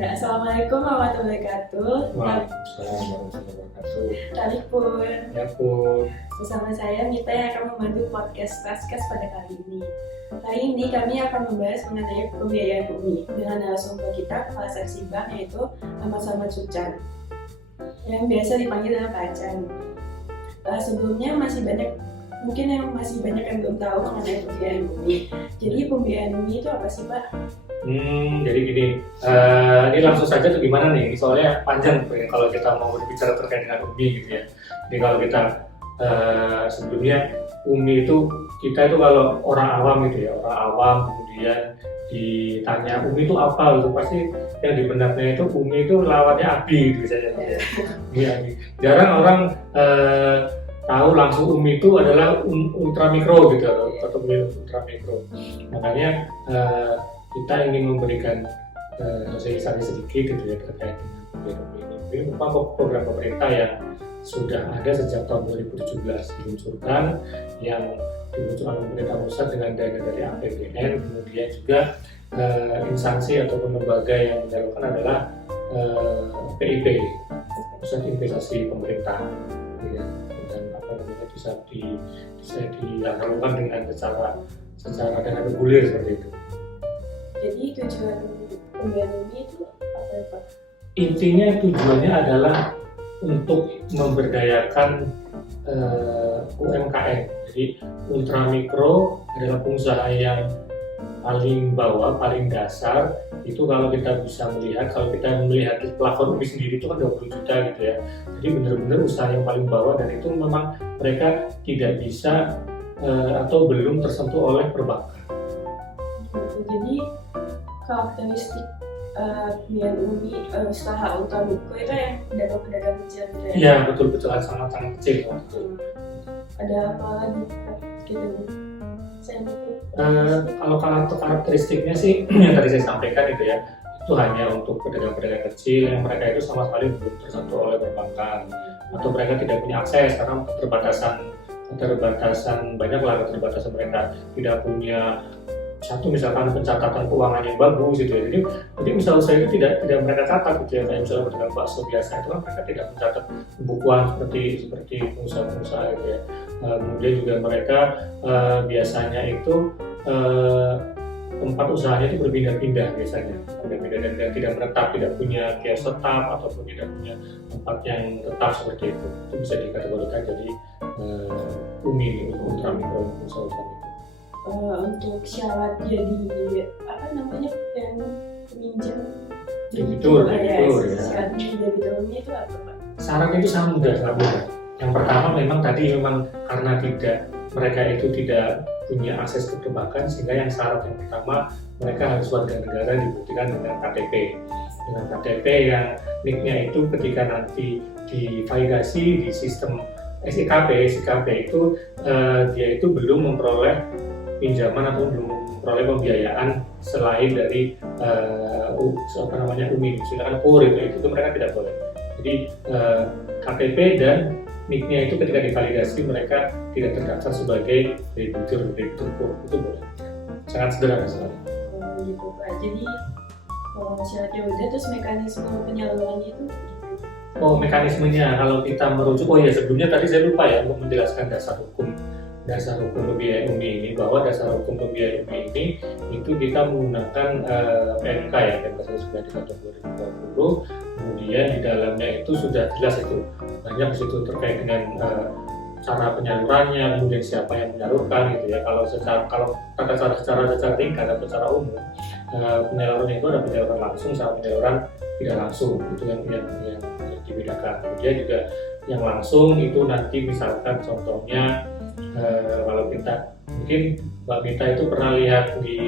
Ya, Assalamualaikum warahmatullahi wabarakatuh. Waalaikumsalam warahmatullahi wabarakatuh. Talipun. Ya pun. Bersama saya Mita yang akan membantu podcast Raskas pada kali ini. Kali ini kami akan membahas mengenai pembiayaan UMI dengan narasumber kita Kepala Seksi Bank yaitu Ahmad Salman Sucan yang biasa dipanggil dengan Pak Acan. Sebelumnya masih banyak yang belum tahu mengenai pembiayaan UMI. Jadi pembiayaan UMI itu apa sih, Pak? Jadi gini, ini langsung saja tuh gimana nih? Soalnya panjang kalau kita mau berbicara terkait dengan UMI gitu ya. Jadi kalau kita sebelumnya UMI itu kita itu kalau orang awam gitu ya, orang awam kemudian ditanya UMI itu apa gitu, pasti yang di benaknya itu UMI itu lawannya ABI gitu misalnya. Ya. Jarang orang tahu langsung UMI itu adalah ultramikro gitu atau ultramikro. Makanya kita ingin memberikan sosialisasi sedikit gitu ya terkait dengan UMI. Ini merupakan program pemerintah yang sudah ada sejak tahun 2017 diluncurkan, yang diluncurkan pemerintah pusat dengan dana dari APBN, kemudian juga instansi ataupun lembaga yang menyalurkan adalah PIP, Pusat Investasi Pemerintah, ya, dan bisa dilakukan dengan secara dengan reguler seperti itu. Jadi tujuan pembiayaan UMI itu apa ya, Pak? Intinya tujuannya adalah untuk memberdayakan UMKM. Jadi ultramikro adalah pengusaha yang paling bawah, paling dasar. Itu kalau kita bisa melihat, kalau kita melihat plafon UMI sendiri itu kan 20 juta gitu ya. Jadi benar-benar usaha yang paling bawah, dan itu memang mereka tidak bisa atau belum tersentuh oleh perbankan. Jadi karakteristik pembiayaan UMI usaha ultramikro itu yang pedagang kecil gitu ya? Iya, betul-betul sangat kecil. Ada apa lagi gitu? Kalau karakteristiknya sih yang tadi saya sampaikan itu ya, itu hanya untuk pedagang-pedagang kecil yang mereka itu sama sekali belum tersentuh oleh perbankan, atau mereka tidak punya akses karena keterbatasan banyaklah keterbatasan mereka, tidak punya misalkan pencatatan keuangan yang bagus gitu ya. Jadi usaha-usaha itu tidak mereka catat gitu ya, kayak misalnya pedagang bakso biasa itu kan mereka tidak mencatat pembukuan seperti pengusaha-pengusaha gitu ya. Kemudian juga mereka biasanya itu tempat usahanya itu berpindah-pindah biasanya, dan tidak menetap, tidak punya kios tetap ataupun tidak punya tempat yang tetap seperti itu. Itu bisa dikategorikan jadi UMI, ultramikro, usaha-usaha itu. Untuk syarat jadi yang peminjam debitur ya. Syarat debitur UMI itu apa, Pak? Syaratnya itu sangat mudah. Yang pertama memang karena mereka itu tidak punya akses ke perbankan, sehingga yang syarat yang pertama mereka harus warga negara dibuktikan dengan KTP. Dengan KTP yang NIK-nya itu ketika nanti divalidasi di sistem SIKP itu dia itu belum memperoleh pinjaman atau belum memperoleh pembiayaan selain dari UMI, misalkan KUR itu mereka tidak boleh. Jadi KTP dan NIK-nya itu ketika divalidasi mereka tidak terdaftar sebagai debitur KUR, itu boleh. Sangat sederhana sekali. Gitu, Pak. Jadi syaratnya udah, terus mekanisme penyalurannya itu? Mekanismenya kalau kita merujuk, sebelumnya tadi saya lupa ya untuk menjelaskan dasar hukum pembiayaan UMI ini, bahwa dasar hukum pembiayaan UMI ini itu kita menggunakan PMK ya, PMK 191 tahun 2020. Kemudian di dalamnya itu sudah jelas itu banyak di situ terkait dengan cara penyalurannya, kemudian siapa yang menyalurkan gitu ya. Kalau secara ringkas atau secara umum, penyaluran itu ada penyaluran langsung sama penyaluran tidak langsung, itu yang dibedakan. Kemudian juga yang langsung itu nanti misalkan contohnya kalau kita mungkin Mbak Mita itu pernah lihat di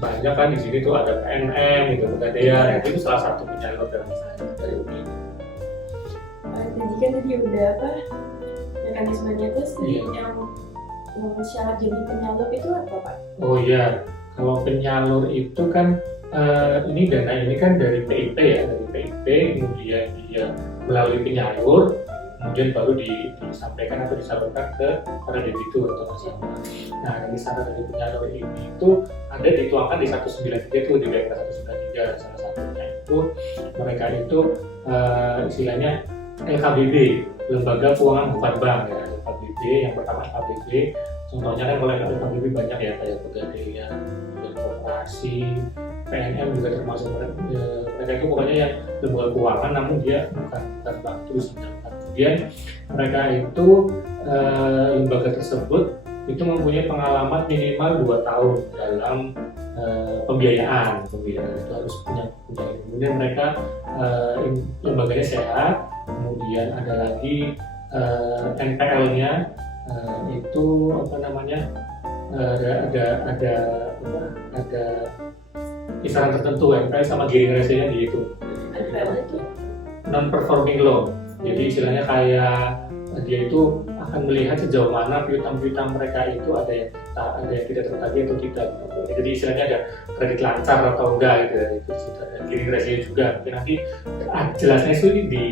banyak kan di sini tuh ada PNM gitu, Pegadaian, itu salah satu penyalur dari UMI. Jadi kan tadi udah mekanismenya terus yang syarat jadi penyalur itu apa, Pak? Kalau penyalur itu kan ini dana ini kan dari PIP ya, kemudian dia melalui penyalur, kemudian baru disampaikan atau disalurkan ke para debitur atau nasabah. Nah, dari syarat dari penyalur ini itu ada dituangkan di 193 itu di PMK 193 salah satunya itu mereka itu istilahnya LKBB, Lembaga Keuangan Bukan Bank ya. LKBB yang pertama LKBB, contohnya kan kalau LKBB banyak ya kayak Pegadaian, Koperasi, PNM juga termasuk mereka itu pokoknya yang lembaga keuangan namun dia bukan bank terus. Kemudian mereka itu lembaga tersebut itu mempunyai pengalaman minimal 2 tahun dalam pembiayaan itu harus punya. Kemudian mereka lembaganya sehat, kemudian ada lagi NPL-nya itu apa namanya ada kisaran tertentu NPL sama gearing ratio-nya gitu. NPL itu Non performing loan. Jadi istilahnya kayak dia itu akan melihat sejauh mana piutang-piutang mereka itu ada yang tidak tertagih atau tidak. Jadi istilahnya ada kredit lancar atau enggak gitu ya. Itu ada gearing ratio juga. Mungkin nanti jelasnya itu di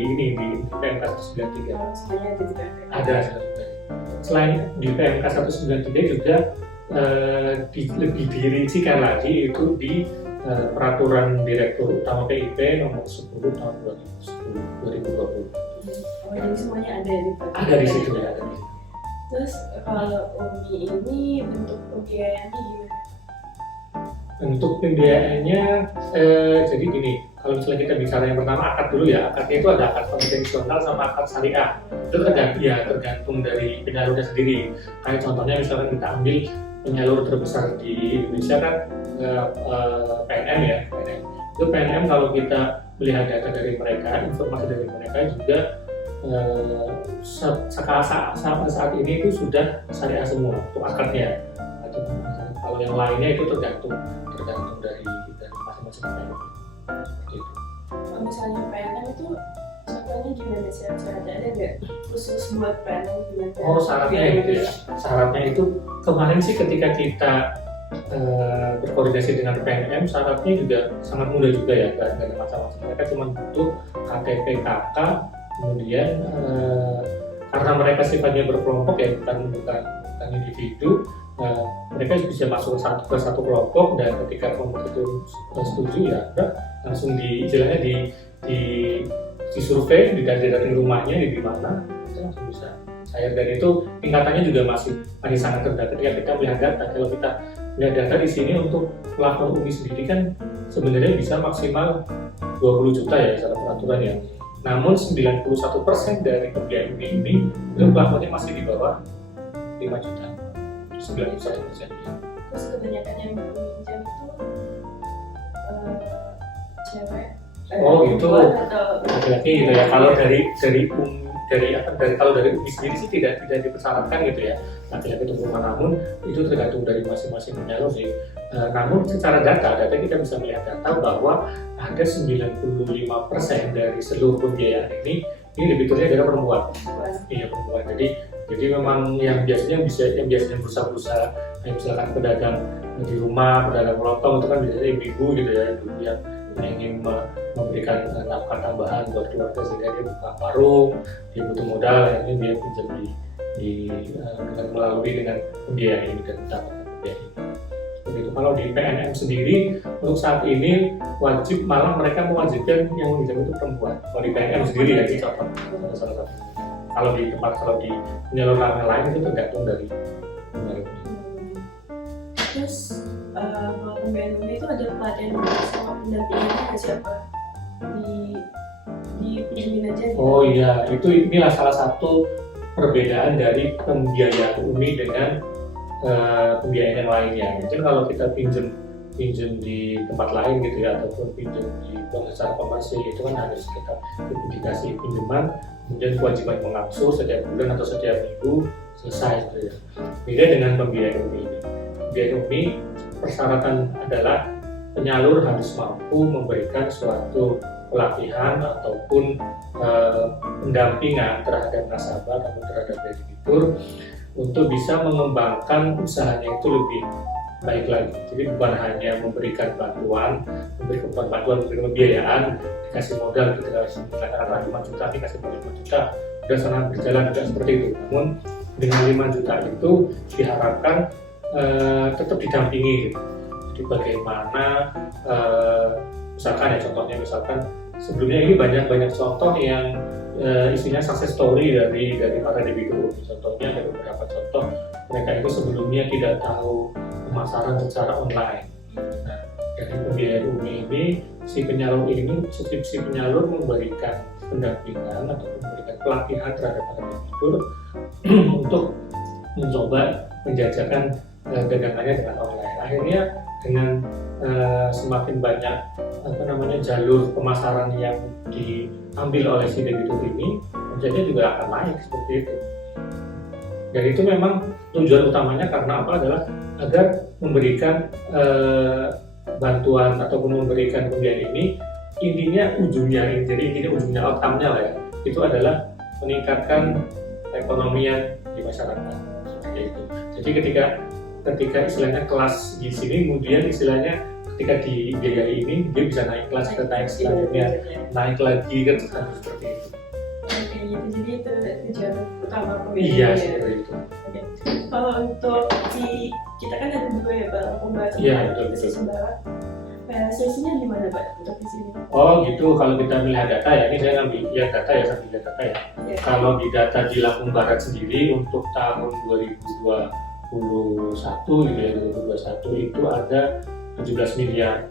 PMK 193. semuanya ada di PMK. Ada. Selain di PMK 193 juga lebih dirincikan lagi itu di Peraturan Direktur Utama PIP nomor 10 tahun 2020. Oh, jadi semuanya ada di PMK. Ada di situ ya. Terus kalau UMI ini bentuk pembiayaannya gimana? Untuk pembiayaannya jadi gini, kalau misalnya kita bicara yang pertama akad dulu ya, akadnya itu ada akad konvensional sama akad syariah. Itu tergantung dari penyalurnya sendiri. Kayak contohnya misalkan kita ambil penyalur terbesar di Indonesia kan PNM ya. Itu PNM kalau kita melihat data dari mereka, informasi dari mereka juga saat ini itu sudah syariah semua untuk akadnya. Atau kalau yang lainnya itu tergantung dari masing-masing PNM. Seperti itu. Kalau misalnya PNM itu contohnya gimana syarat-syaratnya ada nggak khusus buat PNM gimana? Oh syaratnya gitu ya. Syaratnya itu kemarin sih ketika kita berkoordinasi dengan PNM syaratnya juga sangat mudah juga ya, nggak ada masalah. Mereka cuma butuh KTP KK, kemudian karena mereka sifatnya berkelompok ya bukan individu. Mereka bisa masuk ke satu kelompok dan ketika kelompok itu setuju ya udah langsung istilahnya di survei, didatangi rumahnya di mana itu langsung bisa cair. Dan itu tingkatannya juga masih sangat rendah ketika kita melihat data. Kalau kita melihat data di sini untuk pelapor UMI sendiri kan sebenarnya bisa maksimal 20 juta ya secara peraturan ya. Namun 91% dari pembiayaan UMI ini itu pelapornya masih di bawah 5 juta. 91%. Terus kebanyakan yang meminjam itu cewek. Oh gitu. Atau Laki-laki gitu ya. Kalau dari UMI sendiri sih tidak dipersyaratkan gitu ya. Laki-laki atau perempuan, namun itu tergantung dari masing-masing penyalur sih. Namun secara data kita bisa melihat data bahwa ada 95% dari seluruh pembiayaan ini debiturnya adalah perempuan. Iya perempuan. Jadi memang yang biasanya berusaha kayak misalkan pedagang di rumah, pedagang lontong itu kan biasanya ibu gitu ya, ibu yang ingin memberikan nafkah tambahan buat keluarga sehingga dia buka warung, dia butuh modal, ini dia pinjam dengan pembiayaan ini dan mendapatkan pembiayaan. Seperti itu. Kalau di PNM sendiri untuk saat ini wajib, malah mereka mewajibkan yang meminjam itu perempuan. Kalau di PNM sendiri ya ini contoh salah satu. Kalau di penyaluran lain itu tergantung dari penyalur. terus kalau pembiayaan UMI itu ada pelatihan sama pendampingannya nggak sih apa dipinjemin aja gitu? Oh iya, inilah salah satu perbedaan dari pembiayaan UMI dengan pembiayaan yang lainnya. Mungkin kalau kita pinjam di tempat lain gitu ya, ataupun pinjam di bank secara komersil itu kan harus kita indikasi pinjaman, kemudian kewajiban mengangsur setiap bulan atau setiap minggu selesai gitu ya. Beda dengan pembiayaan UMI ini. Pembiayaan UMI persyaratan adalah penyalur harus mampu memberikan suatu pelatihan ataupun pendampingan terhadap nasabah atau terhadap debitur untuk bisa mengembangkan usahanya itu lebih baik lagi. Jadi bukan hanya memberikan bantuan, memberikan pembiayaan, dikasih modal, kita kasih misalkan 5 juta, dikasih 5 juta, udah sana berjalan juga seperti itu. Namun dengan 5 juta itu diharapkan tetap didampingi gitu. Jadi bagaimana misalkan ya contohnya misalkan sebelumnya ini banyak contoh yang isinya success story dari para debitur. Contohnya ada beberapa contoh mereka itu sebelumnya tidak tahu pemasaran secara online. Nah, dari pembiayaan UMI ini si penyalur memberikan pendampingan atau memberikan pelatihan terhadap para debitur untuk mencoba menjajakan dagangannya dengan online. Akhirnya dengan semakin banyak jalur pemasaran yang diambil oleh si debitur ini, omsetnya juga akan naik seperti itu. Dan itu memang tujuan utamanya karena apa adalah agar memberikan bantuan ataupun memberikan pembiayaan ini intinya ujungnya outcome-nya lah ya, itu adalah meningkatkan perekonomian di masyarakat seperti itu. Jadi ketika istilahnya kelas di sini, kemudian istilahnya ketika dibiayai ini dia bisa naik kelas ke naik selanjutnya, naik lagi kan seperti itu. Oke, jadi itu tujuan utama pembiayaan. Iya, seperti itu. Oke. Kalau untuk kita kan ada juga ya Pak pembahasan di sesi barat. Sesinya di mana Pak untuk di sini? Oh gitu, kalau kita melihat data ya, ini saya ngambil data ya. Kalau di data di Lampung Barat sendiri untuk tahun 2021 gitu ya, 2021 itu ada 17 miliar.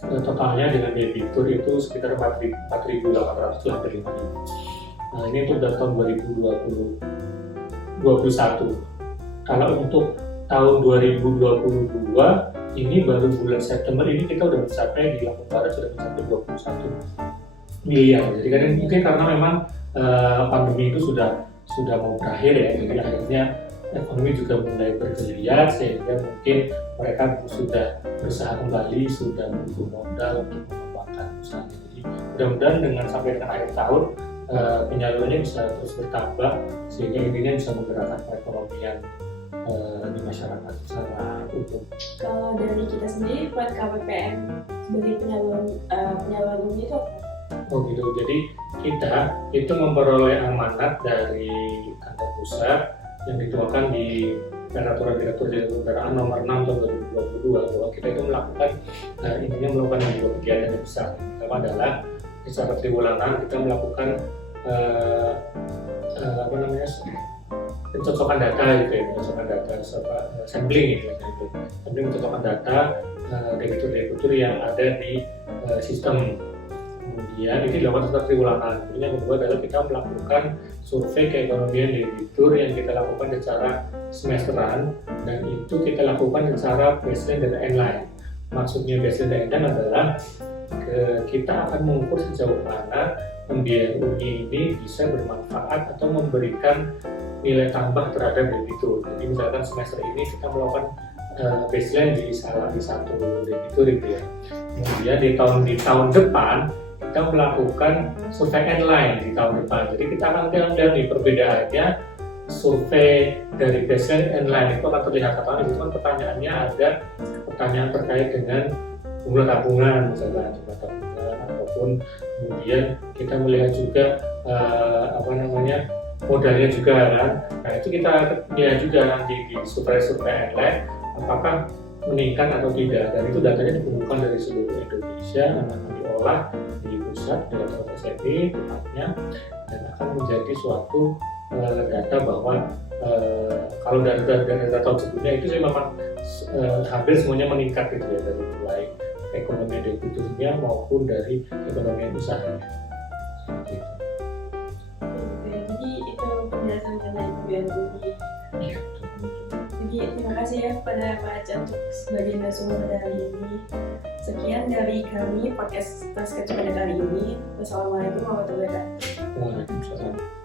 Totalnya dengan debitur itu sekitar 4.800 lah dari 5.000. Nah ini untuk tahun 2021. Kalau untuk tahun 2022 ini baru bulan September ini kita udah mencapai di Lampung Barat sudah mencapai 21 miliar. Jadi kan mungkin karena memang pandemi itu sudah mau berakhir ya, jadi akhirnya ekonomi juga mulai bergeliat sehingga mungkin mereka sudah berusaha kembali, sudah membutuh modal untuk mengembangkan usahanya. Jadi mudah-mudahan sampai dengan akhir tahun penyalurannya bisa terus bertambah sehingga intinya bisa menggerakkan perekonomian di masyarakat secara umum. Kalau dari kita sendiri buat KPPM sebagai penyaluran umum itu apa? Oh gitu, jadi kita itu memperoleh amanat dari kantor pusat yang dituangkan di Peraturan Direktur Jenderal Kendaraan Nomor 6 Tahun 2022 bahwa kita itu melakukan melakukan dua kegiatan yang besar. Yang pertama adalah secara triwulan kita melakukan pencocokan data gitu ya, sampling gitu ya, sampling pencocokan data debitur yang ada di sistem. Kemudian ini dilakukan secara triwulanan. Yang kedua adalah kita melakukan survei keekonomian debitur yang kita lakukan secara semesteran, dan itu kita lakukan secara baseline dan endline. Maksudnya baseline dan endline adalah kita akan mengukur sejauh mana pembiayaan UMI ini bisa bermanfaat atau memberikan nilai tambah terhadap debitur. Jadi misalkan semester ini kita melakukan baseline di satu debitur gitu ya. Kemudian di tahun depan kita melakukan survei endline di tahun depan. Jadi kita akan lihat nih perbedaannya survei dari baseline endline itu akan terlihat karena di situ kan pertanyaannya ada pertanyaan terkait dengan jumlah tabungan misalnya ataupun kemudian kita melihat juga modalnya juga kan. Nah itu kita lihat juga nanti di survei endline apakah meningkat atau tidak, dan itu datanya dikumpulkan dari seluruh Indonesia dan akan diolah di pusat di Direktorat SME tepatnya, dan akan menjadi suatu data bahwa kalau dari data tahun sebelumnya itu saya memang hampir semuanya meningkat gitu ya, dari mulai ekonomi debiturnya maupun dari ekonomi usahanya. Gitu. Jadi itu penjelasan mengenai pembiayaan UMI. Iya. Jadi terima kasih ya kepada Pak Aca untuk sebagai narasumber hari ini. Sekian dari kami podcast Tasketch pada kali ini. Wassalamualaikum warahmatullahi wabarakatuh. Waalaikumsalam.